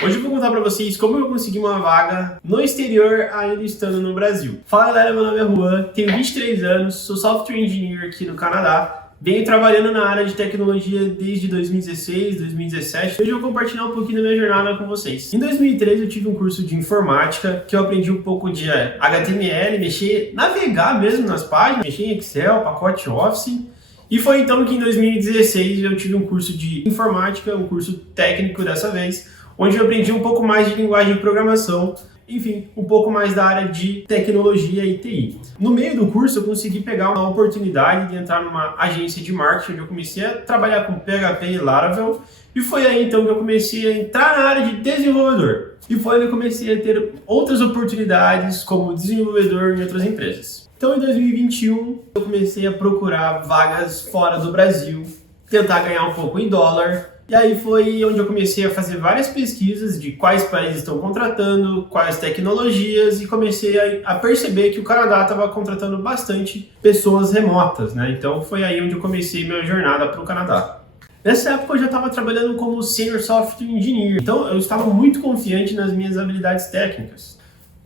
Hoje eu vou contar pra vocês como eu consegui uma vaga no exterior ainda estando no Brasil. Fala galera, meu nome é Juan, tenho 23 anos, sou software engineer aqui no Canadá. Venho trabalhando na área de tecnologia desde 2016, 2017. Hoje eu vou compartilhar um pouquinho da minha jornada com vocês. Em 2013 eu tive um curso de informática, que eu aprendi um pouco de HTML, navegar mesmo nas páginas, mexer em Excel, pacote Office. E foi então que em 2016 eu tive um curso de informática, um curso técnico dessa vez, onde eu aprendi um pouco mais de linguagem de programação, enfim, um pouco mais da área de tecnologia e TI. No meio do curso eu consegui pegar uma oportunidade de entrar numa agência de marketing, onde eu comecei a trabalhar com PHP e Laravel, e foi aí então que eu comecei a entrar na área de desenvolvedor. E foi aí que eu comecei a ter outras oportunidades como desenvolvedor em outras empresas. Então em 2021 eu comecei a procurar vagas fora do Brasil, tentar ganhar um pouco em dólar. E aí foi onde eu comecei a fazer várias pesquisas de quais países estão contratando, quais tecnologias, e comecei a perceber que o Canadá estava contratando bastante pessoas remotas, né? Então foi aí onde eu comecei minha jornada para o Canadá. Nessa época eu já estava trabalhando como Senior Software Engineer, então eu estava muito confiante nas minhas habilidades técnicas.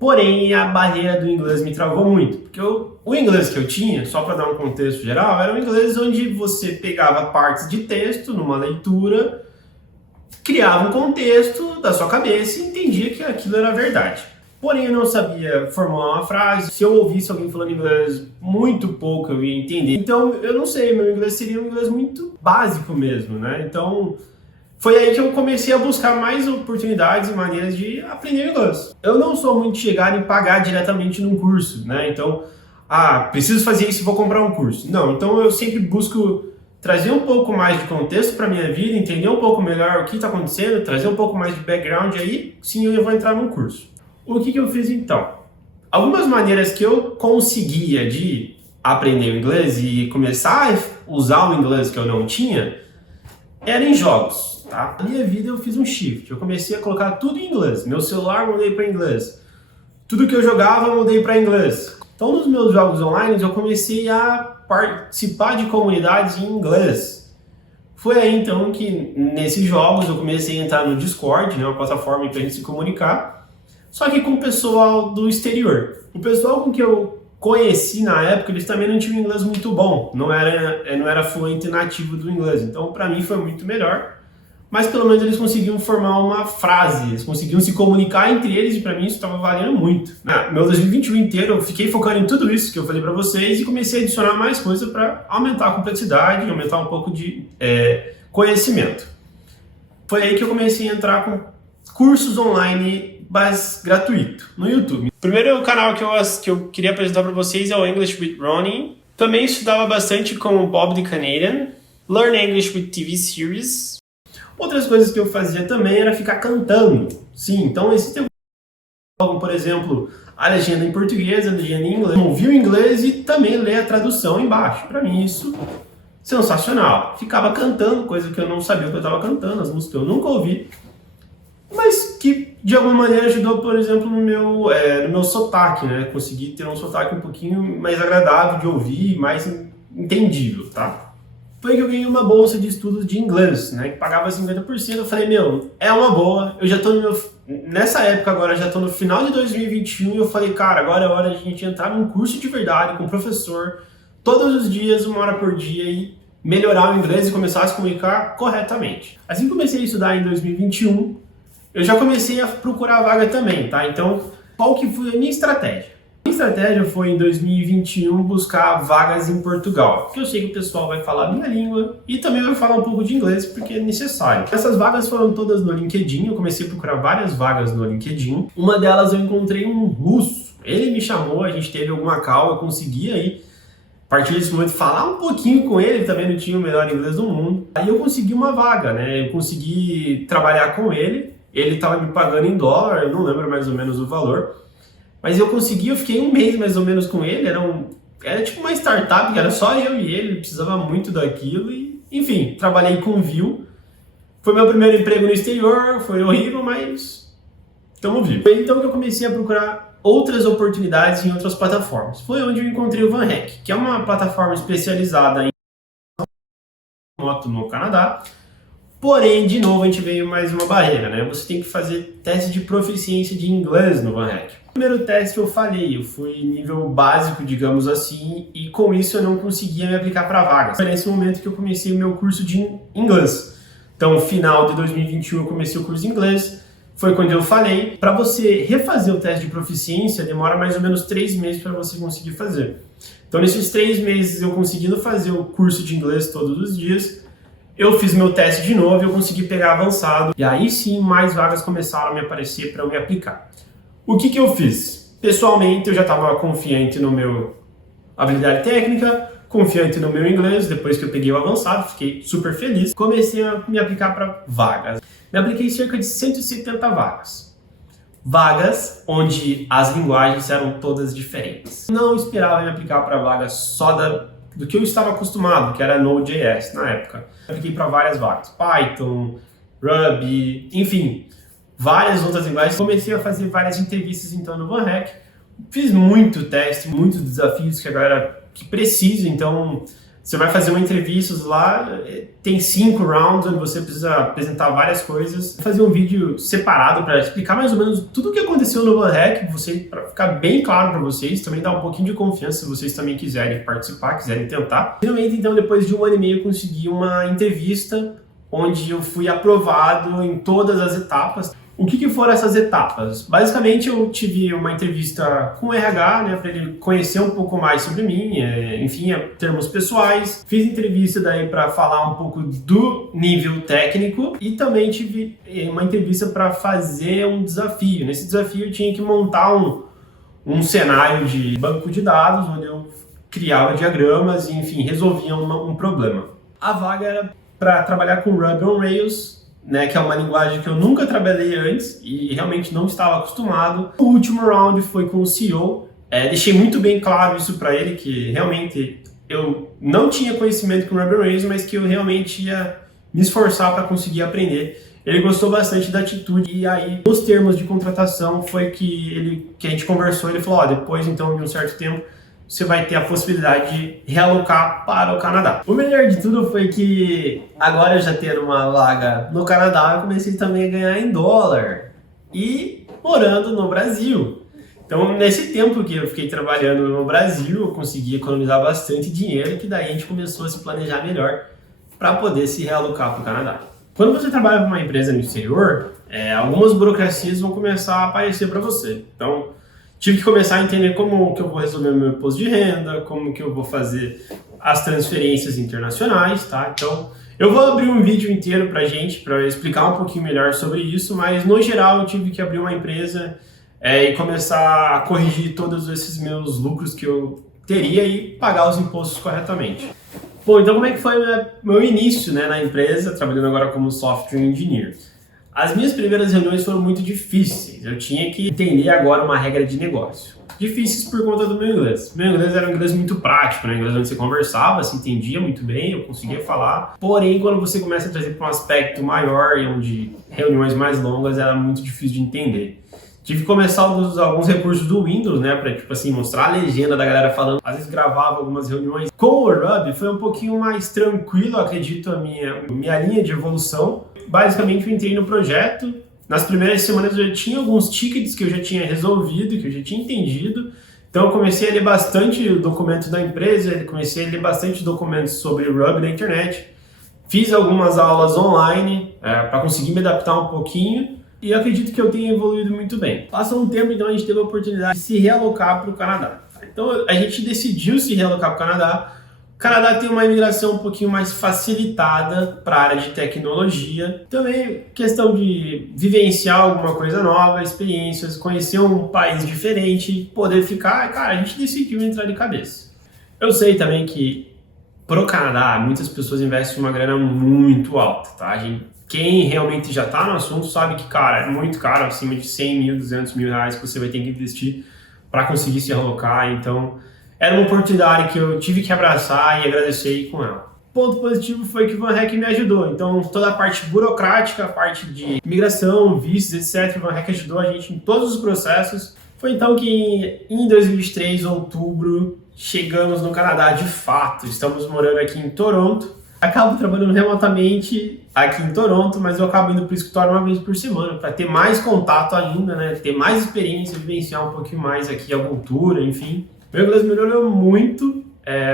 Porém, a barreira do inglês me travou muito, porque o inglês que eu tinha, só para dar um contexto geral, era um inglês onde você pegava partes de texto numa leitura, criava um contexto da sua cabeça e entendia que aquilo era verdade. Porém, eu não sabia formular uma frase. Se eu ouvisse alguém falando inglês muito pouco, eu ia entender. Então, eu não sei, meu inglês seria um inglês muito básico mesmo, né? Então, foi aí que eu comecei a buscar mais oportunidades e maneiras de aprender inglês. Eu não sou muito chegado em pagar diretamente num curso, né? Então, preciso fazer isso e vou comprar um curso. Não, então eu sempre busco trazer um pouco mais de contexto para minha vida, entender um pouco melhor o que está acontecendo, trazer um pouco mais de background aí, sim, eu vou entrar num curso. O que eu fiz então? Algumas maneiras que eu conseguia de aprender o inglês e começar a usar o inglês que eu não tinha, eram em jogos. Tá? Na minha vida eu fiz um shift, eu comecei a colocar tudo em inglês, meu celular eu mudei para inglês, tudo que eu jogava eu mudei para inglês. Então nos meus jogos online eu comecei a participar de comunidades em inglês. Foi aí então que nesses jogos eu comecei a entrar no Discord, né, uma plataforma para a gente se comunicar, só que com o pessoal do exterior. O pessoal com que eu conheci na época, eles também não tinham inglês muito bom, não era fluente nativo do inglês, então para mim foi muito melhor. Mas pelo menos eles conseguiam formar uma frase, eles conseguiam se comunicar entre eles e para mim isso estava valendo muito. Meu 2021 inteiro eu fiquei focando em tudo isso que eu falei para vocês e comecei a adicionar mais coisa para aumentar a complexidade, aumentar um pouco de conhecimento. Foi aí que eu comecei a entrar com cursos online, mas gratuito, no YouTube. O primeiro canal que eu queria apresentar para vocês é o English with Ronnie. Também estudava bastante com o Bob the Canadian, Learn English with TV Series. Outras coisas que eu fazia também era ficar cantando. Sim, então existem como, por exemplo, a legenda em português, a legenda em inglês. Ouvir o inglês e também ler a tradução embaixo. Para mim isso sensacional. Ficava cantando, coisa que eu não sabia o que eu estava cantando, as músicas que eu nunca ouvi, mas que de alguma maneira ajudou, por exemplo, no meu sotaque, né? Consegui ter um sotaque um pouquinho mais agradável de ouvir, mais entendível, tá? Foi que eu ganhei uma bolsa de estudos de inglês, né, que pagava 50%. Eu falei, é uma boa, eu já tô nessa época agora, já tô no final de 2021 e eu falei, cara, agora é hora de a gente entrar num curso de verdade com o professor, todos os dias, 1 hora por dia e melhorar o inglês e começar a se comunicar corretamente. Assim que comecei a estudar em 2021, eu já comecei a procurar vaga também, tá? Então, qual que foi a minha estratégia? A minha estratégia foi em 2021 buscar vagas em Portugal, porque eu sei que o pessoal vai falar a minha língua e também vai falar um pouco de inglês porque é necessário. Essas vagas foram todas no LinkedIn, eu comecei a procurar várias vagas no LinkedIn. Uma delas eu encontrei um russo, ele me chamou, a gente teve alguma call, eu consegui aí, a partir desse momento, falar um pouquinho com ele, também não tinha o melhor inglês do mundo. Aí eu consegui uma vaga, né, eu consegui trabalhar com ele estava me pagando em dólar, eu não lembro mais ou menos o valor. Mas eu fiquei um mês mais ou menos com ele, era tipo uma startup, que era só eu e ele precisava muito daquilo e, enfim, trabalhei com Vue. Foi meu primeiro emprego no exterior, foi horrível, mas estamos vivos. Foi então que eu comecei a procurar outras oportunidades em outras plataformas. Foi onde eu encontrei o VanHack, que é uma plataforma especializada em moto no Canadá, Porém, de novo, a gente veio mais uma barreira, né? Você tem que fazer teste de proficiência de inglês no VanHack. O primeiro teste eu falhei, eu fui nível básico, digamos assim, e com isso eu não conseguia me aplicar para vagas. Foi nesse momento que eu comecei o meu curso de inglês. Então, final de 2021 eu comecei o curso de inglês, foi quando eu falei. Para você refazer o teste de proficiência, demora mais ou menos 3 meses para você conseguir fazer. Então, nesses 3 meses, eu conseguindo fazer o curso de inglês todos os dias, eu fiz meu teste de novo e eu consegui pegar avançado. E aí sim, mais vagas começaram a me aparecer para eu me aplicar. O que eu fiz? Pessoalmente, eu já estava confiante no meu habilidade técnica, confiante no meu inglês. Depois que eu peguei o avançado, fiquei super feliz. Comecei a me aplicar para vagas. Me apliquei cerca de 170 vagas. Vagas onde as linguagens eram todas diferentes. Não esperava me aplicar para vagas só do que eu estava acostumado, que era Node.js na época. Apliquei para várias vagas, Python, Ruby, enfim, várias outras linguagens. Comecei a fazer várias entrevistas então no VanHack. Fiz muito teste, muitos desafios que a galera que precisa. Então, você vai fazer uma entrevista lá, tem 5 rounds onde você precisa apresentar várias coisas. Vou fazer um vídeo separado para explicar mais ou menos tudo o que aconteceu no VanHack, para ficar bem claro para vocês, também dar um pouquinho de confiança se vocês também quiserem participar, quiserem tentar. Finalmente, então, depois de 1 ano e meio, eu consegui uma entrevista onde eu fui aprovado em todas as etapas. O que foram essas etapas? Basicamente, eu tive uma entrevista com o RH, né, para ele conhecer um pouco mais sobre mim, enfim, termos pessoais. Fiz entrevista daí para falar um pouco do nível técnico e também tive uma entrevista para fazer um desafio. Nesse desafio, eu tinha que montar um cenário de banco de dados, onde eu criava diagramas e, enfim, resolvia um problema. A vaga era para trabalhar com Ruby on Rails, né, que é uma linguagem que eu nunca trabalhei antes e realmente não estava acostumado. O último round foi com o CEO. Deixei muito bem claro isso para ele, que realmente eu não tinha conhecimento com Ruby on Rails, mas que eu realmente ia me esforçar para conseguir aprender. Ele gostou bastante da atitude e aí, nos termos de contratação, foi que a gente conversou. Ele falou, depois então de um certo tempo, você vai ter a possibilidade de realocar para o Canadá. O melhor de tudo foi que agora eu já tendo uma vaga no Canadá, eu comecei também a ganhar em dólar e morando no Brasil. Então, nesse tempo que eu fiquei trabalhando no Brasil, eu consegui economizar bastante dinheiro, que daí a gente começou a se planejar melhor para poder se realocar para o Canadá. Quando você trabalha para uma empresa no exterior, algumas burocracias vão começar a aparecer para você. Então, tive que começar a entender como que eu vou resolver o meu imposto de renda, como que eu vou fazer as transferências internacionais, tá? Então, eu vou abrir um vídeo inteiro pra gente, para explicar um pouquinho melhor sobre isso, mas no geral eu tive que abrir uma empresa e começar a corrigir todos esses meus lucros que eu teria e pagar os impostos corretamente. Bom, então como é que foi meu início, né, na empresa, trabalhando agora como software engineer? As minhas primeiras reuniões foram muito difíceis, eu tinha que entender agora uma regra de negócio. Difíceis por conta do meu inglês. Meu inglês era um inglês muito prático, né? Inglês onde você conversava, se entendia muito bem, eu conseguia falar. Porém, quando você começa a trazer para um aspecto maior e onde reuniões mais longas, era muito difícil de entender. Tive que começar alguns recursos do Windows, né, para tipo assim, mostrar a legenda da galera falando. Às vezes gravava algumas reuniões. Com o Ruby foi um pouquinho mais tranquilo, acredito, a minha linha de evolução. Basicamente eu entrei no projeto, nas primeiras semanas eu já tinha alguns tickets que eu já tinha resolvido, que eu já tinha entendido, então eu comecei a ler bastante documentos da empresa, comecei a ler bastante documentos sobre Ruby na internet, fiz algumas aulas online para conseguir me adaptar um pouquinho e eu acredito que eu tenha evoluído muito bem. Passou um tempo, então a gente teve a oportunidade de se realocar para o Canadá. Então a gente decidiu se realocar para o Canadá. O Canadá tem uma imigração um pouquinho mais facilitada para a área de tecnologia. Também questão de vivenciar alguma coisa nova, experiências, conhecer um país diferente, poder ficar... Cara, a gente decidiu entrar de cabeça. Eu sei também que pro Canadá, muitas pessoas investem uma grana muito alta, tá? Quem realmente já está no assunto sabe que, cara, é muito caro, acima de 100 mil, 200 mil reais que você vai ter que investir para conseguir se realocar. Então, era uma oportunidade que eu tive que abraçar e agradecer com ela. Ponto positivo foi que o VanHack me ajudou. Então, toda a parte burocrática, a parte de imigração, vistos, etc., o VanHack ajudou a gente em todos os processos. Foi então que em 2023, outubro, chegamos no Canadá de fato. Estamos morando aqui em Toronto. Acabo trabalhando remotamente aqui em Toronto, mas eu acabo indo para o escritório uma vez por semana, para ter mais contato ainda, né? Ter mais experiência, vivenciar um pouquinho mais aqui a cultura, enfim. Meu inglês melhorou muito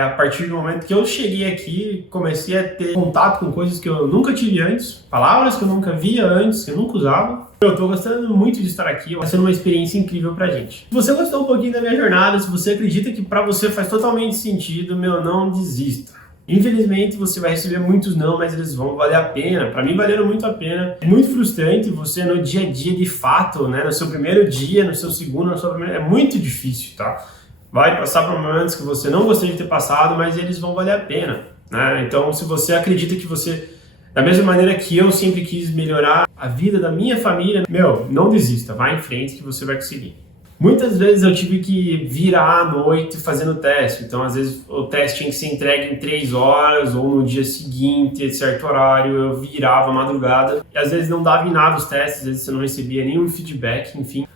a partir do momento que eu cheguei aqui, comecei a ter contato com coisas que eu nunca tive antes, palavras que eu nunca via antes, que eu nunca usava. Eu tô gostando muito de estar aqui, vai ser uma experiência incrível pra gente. Se você gostou um pouquinho da minha jornada, se você acredita que pra você faz totalmente sentido, não desista. Infelizmente você vai receber muitos não, mas eles vão valer a pena. Pra mim valeram muito a pena. É muito frustrante você no dia a dia de fato, né? No seu primeiro dia, no seu segundo, no seu primeiro... É muito difícil, tá? Vai passar por momentos que você não gostaria de ter passado, mas eles vão valer a pena, né? Então se você acredita que você... Da mesma maneira que eu sempre quis melhorar a vida da minha família, não desista, vai em frente que você vai conseguir. Muitas vezes eu tive que virar à noite fazendo teste, então às vezes o teste tinha que ser entregue em 3 horas ou no dia seguinte, certo horário, eu virava à madrugada e às vezes não dava em nada os testes, às vezes você não recebia nenhum feedback, enfim.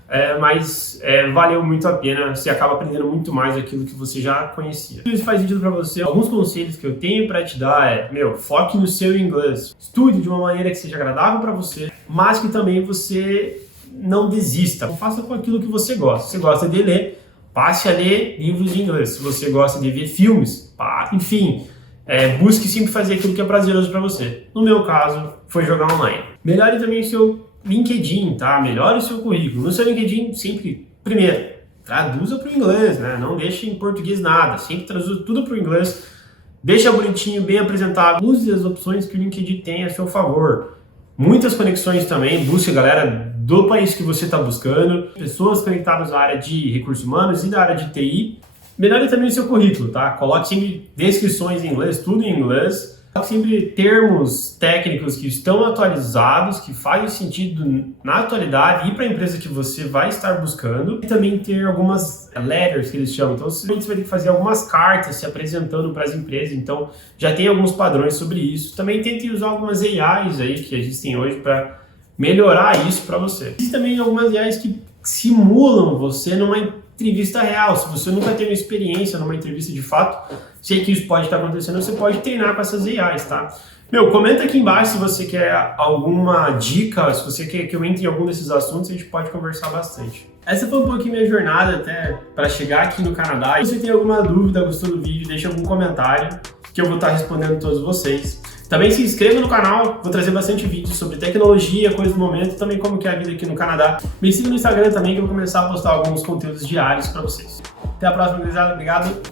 Mas valeu muito a pena, você acaba aprendendo muito mais aquilo que você já conhecia. Se isso faz sentido para você, alguns conselhos que eu tenho para te dar foque no seu inglês. Estude de uma maneira que seja agradável para você, mas que também você não desista. Faça com aquilo que você gosta. Se você gosta de ler, passe a ler livros em inglês. Se você gosta de ver filmes, enfim, busque sempre fazer aquilo que é prazeroso para você. No meu caso, foi jogar online. Melhore também o seu LinkedIn, tá? Melhore o seu currículo. No seu LinkedIn, sempre, primeiro, traduza para o inglês, né? Não deixe em português nada. Sempre traduza tudo para o inglês. Deixa bonitinho, bem apresentável. Use as opções que o LinkedIn tem a seu favor. Muitas conexões também. Busque a galera do país que você está buscando, pessoas conectadas à área de recursos humanos e da área de TI. Melhore também o seu currículo, tá? Coloque sempre descrições em inglês, tudo em inglês. Coloque sempre termos técnicos que estão atualizados, que fazem sentido na atualidade e para a empresa que você vai estar buscando. E também ter algumas letters, que eles chamam. Então, você vai ter que fazer algumas cartas se apresentando para as empresas. Então, já tem alguns padrões sobre isso. Também tente usar algumas AIs aí que existem hoje para melhorar isso para você. Existem também algumas AIs que simulam você numa entrevista real. Se você nunca teve experiência numa entrevista de fato, sei que isso pode estar acontecendo, você pode treinar com essas AIs, tá? Comenta aqui embaixo se você quer alguma dica, se você quer que eu entre em algum desses assuntos, a gente pode conversar bastante. Essa foi um pouquinho minha jornada até para chegar aqui no Canadá. Se você tem alguma dúvida, gostou do vídeo, deixa algum comentário que eu vou estar respondendo todos vocês. Também se inscreva no canal, vou trazer bastante vídeos sobre tecnologia, coisas do momento, também como que é a vida aqui no Canadá. Me siga no Instagram também que eu vou começar a postar alguns conteúdos diários para vocês. Até a próxima, gurizada. Obrigado.